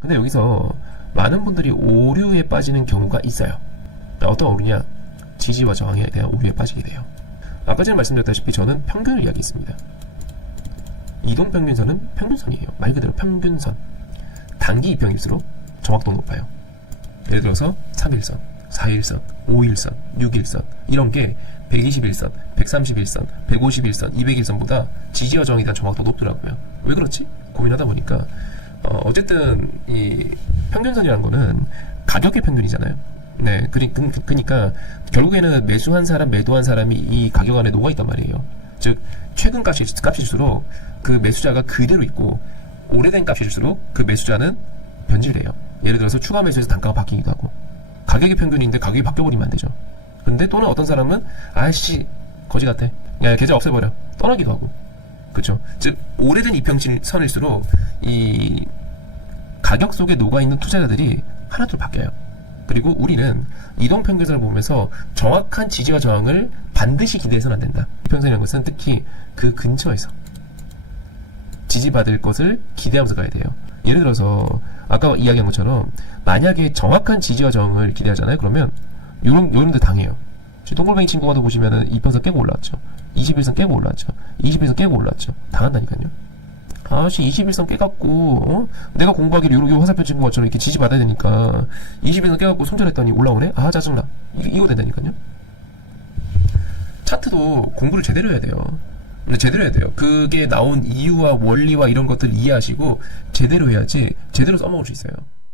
근데 여기서 많은 분들이 오류에 빠지는 경우가 있어요. 어떤 오류냐? 지지와 저항에 대한 오류에 빠지게 돼요. 아까 전에 말씀드렸다시피 저는 평균을 이야기했습니다. 이동평균선은 평균선이에요. 말 그대로 평균선. 단기 이평일수록 정확도가 높아요. 예를 들어서 3일선, 4일선, 5일선, 6일선 이런 게 121선, 131선, 151선, 200일선보다 지지와 저항에 대한 정확도가 높더라고요. 왜 그렇지? 고민하다 보니까 어, 어쨌든 이 평균선이라는 거는 가격의 평균이잖아요. 네, 그리, 그, 그니까 결국에는 매수한 사람, 매도한 사람이 이 가격 안에 녹아 있단 말이에요. 즉 최근 값이 값일수록 그 매수자가 그대로 있고 오래된 값일수록 그 매수자는 변질돼요. 예를 들어서 추가 매수해서 단가가 바뀌기도 하고 가격이 평균인데 가격이 바뀌어버리면 안 되죠. 근데 또는 어떤 사람은 아씨 거지 같아. 야 계좌 없애버려. 떠나기도 하고. 그렇죠. 즉 오래된 이평선일수록 이 가격 속에 녹아 있는 투자자들이 하나둘 바뀌어요. 그리고 우리는 이동 평균선을 보면서 정확한 지지와 저항을 반드시 기대해서는 안 된다. 이평선이라는 것은 특히 그 근처에서 지지받을 것을 기대하면서 가야 돼요. 예를 들어서 아까 이야기한 것처럼 만약에 정확한 지지와 저항을 기대하잖아요. 그러면 요런 요런 데 당해요. 동글뱅이 친구가도 보시면은 이평선 깨고 올라왔죠. 21선 깨고 올라왔죠. 21선 깨고 올라왔죠. 당한다니까요. 아씨 21선 깨갖고 어? 내가 공부하기로 요렇게 화살표 찍은 것처럼 이렇게 지지받아야 되니까 21선 깨갖고 손절했더니 올라오네? 아 짜증나. 이거, 이거 된다니까요. 차트도 공부를 제대로 해야 돼요. 근데 제대로 해야 돼요. 그게 나온 이유와 원리와 이런 것들 이해하시고 제대로 해야지 제대로 써먹을 수 있어요.